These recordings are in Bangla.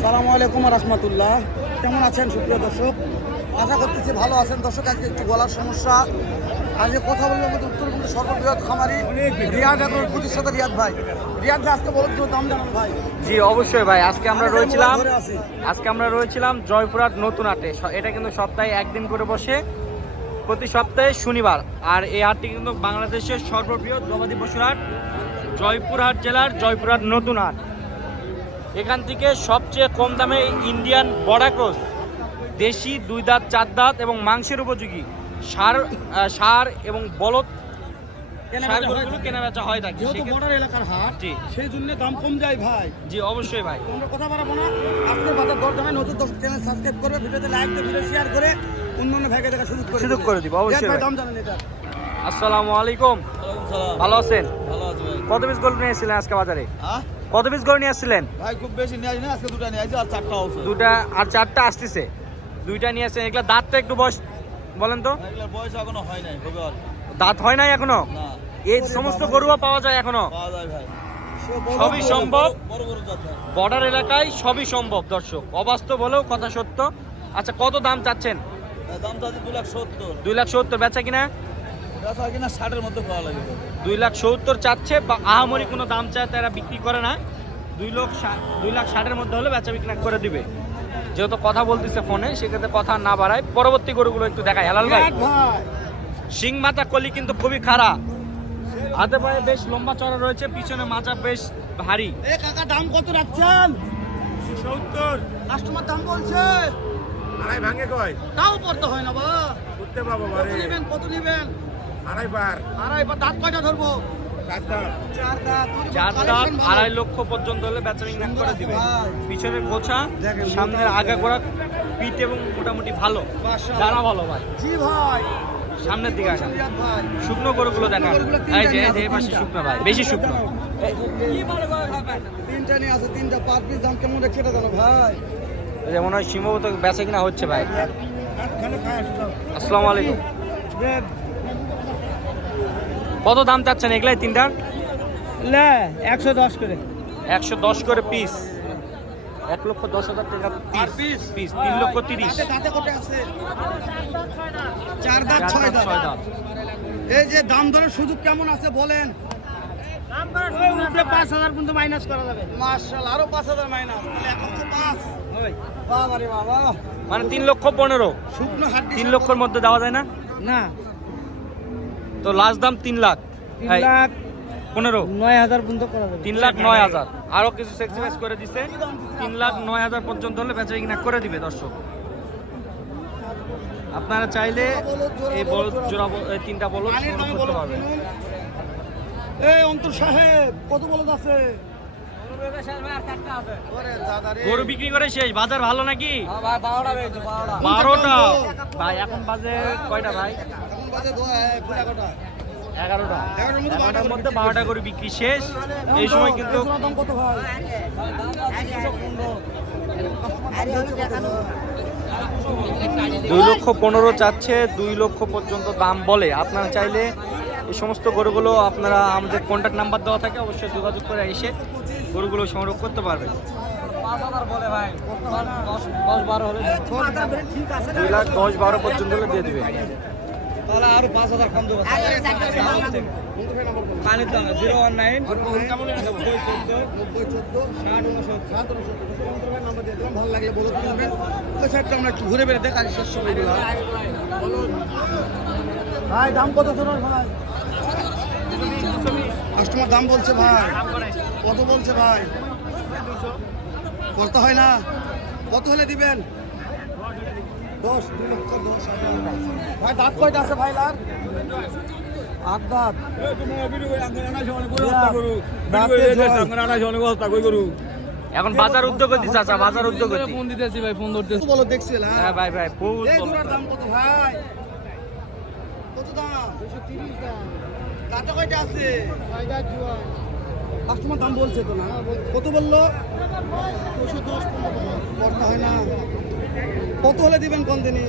আসসালামু আলাইকুম রহমতুল্লাহ। কেমন আছেন সুপ্রিয় দর্শক? আশা করতেছি ভালো আছেন দর্শক। আজকে একটু গলার সমস্যা, আজকে কথা বলবো আমাদের উত্তরবঙ্গের সর্ববৃহৎ খামারি রিয়াদ এগ্রোর প্রতিষ্ঠাতা রিয়াদ ভাই। রিয়াদ ভাই আজকে বলুন দাম জানান ভাই। জি অবশ্যই ভাই, আজকে আমরা রয়েছিলাম জয়পুরহাট নতুন হাটে। এটা কিন্তু সপ্তাহে একদিন করে বসে, প্রতি সপ্তাহে শনিবার। আর এই হাটটি কিন্তু বাংলাদেশের সর্ববৃহৎ গবাদি পশুর হাট, জয়পুরহাট জেলার জয়পুরহাট নতুন হাট। এখান থেকে সবচেয়ে কম দামে ইন্ডিয়ান বর্ডার ক্রস, দেশি 2 দাঁত 4 দাঁত এবং মাংসের উপযোগী সার এবং বলদ কেনা বেচা হয় থাকে। যেহেতু বর্ডার এলাকার হাট, জি সেই জন্য দাম কম যায় ভাই। জি অবশ্যই ভাই, আমরা কথা বাড়াবো না। আজকের বাজার দর জানাই, নতুন দর্শক চ্যানেল সাবস্ক্রাইব করবে, ভিডিওতে লাইক দিয়ে ভিডিও শেয়ার করে অন্যান্য ভাইকে দেখা সুযোগ করে দিব। অবশ্যই ভাই, দাম জানেন এটা। আসসালামু আলাইকুম। ভালো আছেন? ভালো আছি ভাই। কত পিস গরু নিয়ে এসেছিলেন আজকে বাজারে? হ্যাঁ কত পিস গরু নিয়ে আসছিলেন? ভাই খুব বেশি নিয়ে আসি না, আজকে দুটো নিয়ে আসি আর চারটা আছে। দুটা আর চারটা আসতেছে, দুইটা নিয়ে আসছেন। এগুলা দাঁতটা একটু বয়স বলেন তো। এগুলোর বয়স এখনো হয় নাই, হবে আর। দাঁত হয় নাই এখনো? না, এই সমস্ত গরুও পাওয়া যায় এখনো? পাওয়া যায় ভাই, সবই সম্ভব। বড় বড় জাত ভাই। বর্ডার এলাকায় সবই সম্ভব দর্শক, অবাস্তব হলেও কথা সত্য। আচ্ছা, কত দাম চাচ্ছেন? দাম তো আছে 2,70,000। 2,70,000 বেচা কিনা? বেচা কিনা 60-এর মধ্যে পাওয়া লাগে। 2,70,000 চাচ্ছে, বা আহামরি কোনো দাম চায় তারা বিক্রি করে না। 2,60,000-এর মধ্যে হলে বেচা বিক্রি করে দিবে। যেহেতু কথা বলতেছে ফোনে, সেক্ষেত্রে কথা না বাড়ায় পরবর্তী গরুগুলো একটু দেখায়। হেলাল ভাই, সিং মাথা কলি কিন্তু খুবই খারাপ, হাতে পায়ে বেশ লম্বা চড়া রয়েছে, পিছনে মাথা বেশ ভারী। এ কাকা দাম কত রাখছেন? 70। কাস্টমার দাম বলছে আড়াই ভাঙে কয় তাও পড়তে হয় না বা। করতে পাবো কত বারে নেবেন কত নেবেন? আড়াই বার আড়াই বা দাঁত কয়টা ধরবো? চার দাঁত। 4 দাঁত 2.5 লক্ষ পর্যন্ত হলে বেচা বিক্রি করে দিবে। পিছনের গোছা, সামনের আগাগোড়া, পিঠ এবং মোটামুটি ভালো, দানা ভালো ভাই। জি ভাই, সামনের দিকে আসেন, রিয়াদ ভাই। শুকনো গরুগুলো দেখা। এই যে এই পাশে শুকনো ভাই, বেশি শুকনো। তিনটা নিয়ে আছে, তিনটা পার পিস দাম কেমন রেখে এটা জানো ভাই? এই যে মনে হয় সম্ভবত বেচা কিনা হচ্ছে ভাই। আসসালামু আলাইকুম। কত দাম চাচ্ছেন এগুলাই তিনটার? 110 করে। 110 করে পিস, 1,10,000 টাকা পিস। 3,30,000। দাঁতে কত আছে? চার দাঁত 6 দাঁত। 6 দাঁত। এই যে দাম দরের সুযোগ কেমন আছে বলেন? 5,000 পর্যন্ত মাইনাস করা যাবে। মাশাআল্লাহ, আরো 5,000 মাইনাস, তাহলে 1,05,000। বাবা রে বাবা, মানে 3,15,000। শুকনো হাড্ডি 3 লক্ষের মধ্যে দেওয়া যায় না? না, তো লাস্ট দাম 3 লাখ। 15 3,09,000 পর্যন্ত করা যাবে। 3,09,000। আরো কিছু সেক্রিফাইস করে দিছে, 3,09,000 পর্যন্ত হলে বেচা কিনা করে দিবে দর্শক। আপনারা চাইলে এই বলদ জোড়া, এই তিনটা বলদ সংগ্রহ করতে পারবেন। এই অন্তর সাহেব কত বলদ আছে? গরু বিক্রি করে শেষ, বাজার ভালো নাকি? 12টা ভাই, এখন বাজে কয়টা ভাই? এখন বাজে 11টা। 11টার মধ্যে 12টা গরু বিক্রি শেষ। এই সময় কিন্তু দাম কত ভাই? 2,15,000 চাচ্ছে, 2 লক্ষ পর্যন্ত দাম বলে। আপনারা চাইলে এই সমস্ত গরুগুলো আপনারা আমাদের কন্ট্যাক্ট নাম্বার দেওয়া থাকে, অবশ্যই যোগাযোগ করে এসে গরুগুলো সংগ্রহ করতে পারবেন। 10-12 হলে 2,10,12 পর্যন্ত হলে দিয়ে দিবে। তাহলে আরো 5,000 কম দেবো। কানের দাম 019 ভালো লাগলে বলো কিনবেন। ওই সাইডটা আমরা একটু ঘুরে বেড়ে দেখাই শেষ সময়গুলো। ভাই দাম কত তোমার ভাই? কাস্টমার দাম বলছে ভাই, কত বলছে ভাই? করতে হয় না, কত হলে দিবেন? 10, 2,10,000 ভাই। দাঁত কয়টা আছে ভাই? লার 8 দাঁত। এখন বাজার উদ্যোগ দিচ্ছে। আচ্ছা, বাজার উদ্যোগ ফোন দিতেছি ভাই, ফোন ধরতেছি। বলো দেখছিল। হ্যাঁ ভাই ভাই, বহুত এই জোড়ার দাম কত ভাই? কত দাম? 230 দাম। দাঁতে কয়টা আছে? 6 দাঁত জোড়া। কাস্টমার দাম বলছে তো না? কত বললো? 210 করতে হয় না। কত হলে দিবেন কোন দিনই?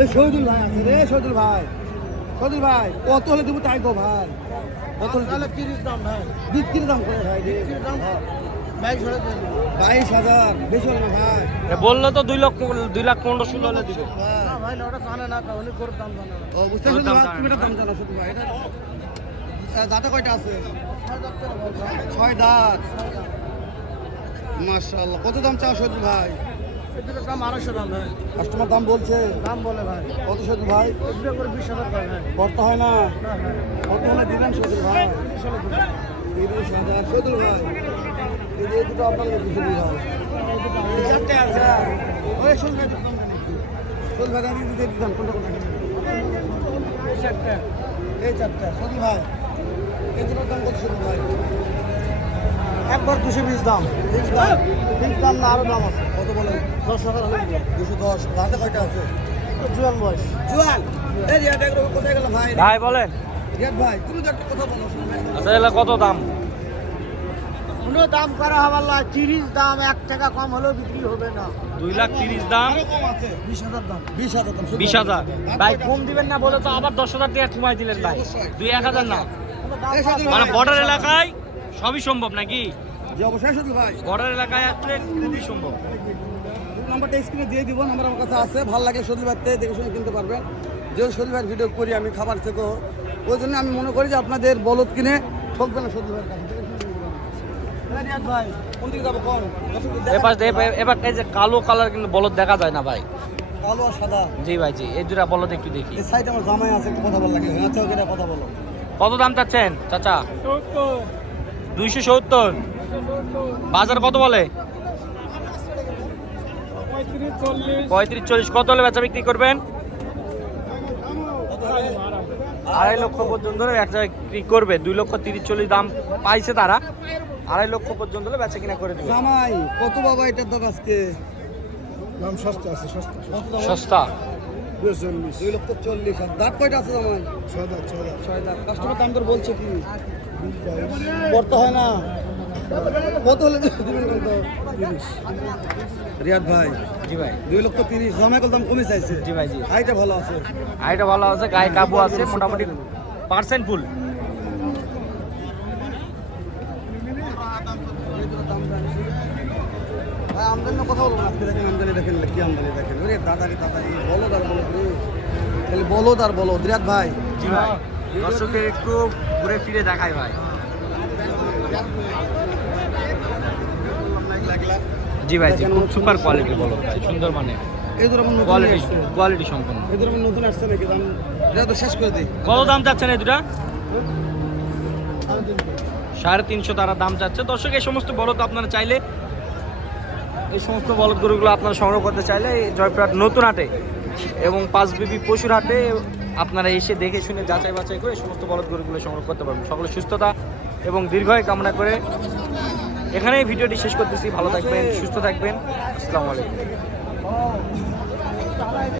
এই শহীদুল ভাই আছে রে, শহীদুল ভাই কত হলে দেবো তাই তো ভাই? কত হলে? 30 দাম ভাই। বিক্রির দাম করে ভাই, বিক্রির দাম 22,000 বেশি হলো না ভাই। বললো তো 2,15,16,000 হলে দিবে। ও বুঝতে ওর শুধু দাম ভাই, জানে তুমি না, এটা দাম জানো শুধু ভাই। দাঁতে কয়টা আছে? 6 দাঁত। মাশাআল্লাহ, কত দাম চাও সজল ভাই? কাস্টমার দাম বলছে, কত সজল ভাই? করতে হয় না, কত হলে দিবেন সজল ভাই? 30,000 সজল ভাই। এই যে এই দুটো আপনার কাছে সজল ভাই। এই চারটে আছে। ওই সজল ভাই, সজল ভাই আমি দিতে দিতাম কোনটা কোনটা? এই চারটা সজল ভাই। এই দুটোর দাম কত সজল ভাই? একবার 220 দাম। ফিক্স দাম না, আরো দাম আছে। কত বলেন? 10 টাকা হলে 210। রাতে কয়টা আছে? জুয়ান বয়স। জুয়ান, এই রিয়াদ এগুলো কোথায় গেল ভাই? ভাই বলেন, রিয়াদ ভাই, তুমি তো একটা কথা বলো। আচ্ছা এগুলো কত দাম? কোনো দাম করা হবে না, 30 দাম, 1 টাকা কম হলেও বিক্রি হবে না। 2,30,000 দাম, আরো কম আছে। 20,000 দাম। 20,000 দাম। 20,000। ভাই কম দিবেন না বলে তো আবার 10,000 টাকা কমাই দিলেন ভাই। 2-1,000 না, এই সজল মানে ভাই। বর্ডার এলাকায় সবই সম্ভব নাকি? জি অবশ্যই সজল ভাই। বর্ডার এলাকায় আসলে খুবই সম্ভব। নাম্বারটা স্ক্রিনে দিয়ে দিব, নাম্বার আমার কাছে আছে। ভালো লাগে সজল ভাই দেখে শুনে কিনতে পারবেন। যেহেতু সজল ভাইয়ের ভিডিও করি আমি খাবার থেকেও, ওই জন্য আমি মনে করি যে আপনাদের বলদ কিনে ঠকবে না সজল ভাইয়ের কাছে। রিয়াদ ভাই, কোন দিকে যাবো কোন? এবার এবার এই যে কালো কালার কিন্তু বলদ দেখা যায় না ভাই। কালো আর সাদা। জি ভাই জি, এই দুটা বলদ একটু দেখি। এই সাইডে আমার জামাই আছে, একটু কথা বল লাগে। আচ্ছা ওকে কথা বলো। কত দাম চাচ্ছেন চাচা? 270। বাজার কত বলে? 35-40। কত হলে বেচা বিক্রি করবেন? 2.5 লক্ষ পর্যন্ত বেচা বিক্রি করবে। 2,30,40 দাম পাইছে তারা। 2.5 লক্ষ পর্যন্ত হলে বেচা কিনা করে দিবে। জামাই কত বাবা এটার দাম আজকে? দাম সস্তা আছে, সস্তা। কত দাম? সস্তা। 2,40,000। দাঁত কয়টা আছে জামাই? 6 দাঁত। 6 দাঁত। কাস্টমার দাম করে বলছে কি? করতে হয় না, কত হলে দিবেন? কত? 30। রিয়াদ ভাই, জি ভাই 2,30,000। জামাই কত দাম কমে চাইছে? জি ভাই জি। হাইটা ভালো আছে। আইটা ভালো আছে, গায়ে কাবু আছে, মোটামুটি পার্সেন্ট ফুল। ভাই আমদানি কথা বলবো না, আজকে দেখেন আমদানি দেখেন, কি আমদানি দেখেন। ওরে দাদারি বলদ আর বলদ রে, খালি বলদ আর বলদ। রিয়াদ ভাই, জি ভাই, দর্শকদের একটু ঘুরে ফিরে দেখাই ভাই। জি ভাই জি, খুব সুপার কোয়ালিটি বলো ভাই, সুন্দর মানে এই ধর আমার নতুন কোয়ালিটি আসছে। কোয়ালিটি সম্পন্ন। এই ধর আমার নতুন আসছে নাকি দাম? এটা তো শেষ করে দিই। কত দাম চাচ্ছেন এই দুটা? 350 তারা দাম চাচ্ছে। দর্শক এই সমস্ত বলদ আপনারা চাইলে, এই সমস্ত বলদ গরুগুলো আপনারা সংগ্রহ করতে চাইলে এই জয়পুরহাট নতুন হাটে এবং 5 বিবি পশুর হাটে আপনারা এসে দেখে শুনে যাচাই বাছাই করে এই সমস্ত বলদ গরুগুলো সংগ্রহ করতে পারবেন। সকলের সুস্থতা এবং দীর্ঘায়ু কামনা করে এখানেই ভিডিওটি শেষ করতেছি। ভালো থাকবেন, সুস্থ থাকবেন। আসসালামু আলাইকুম।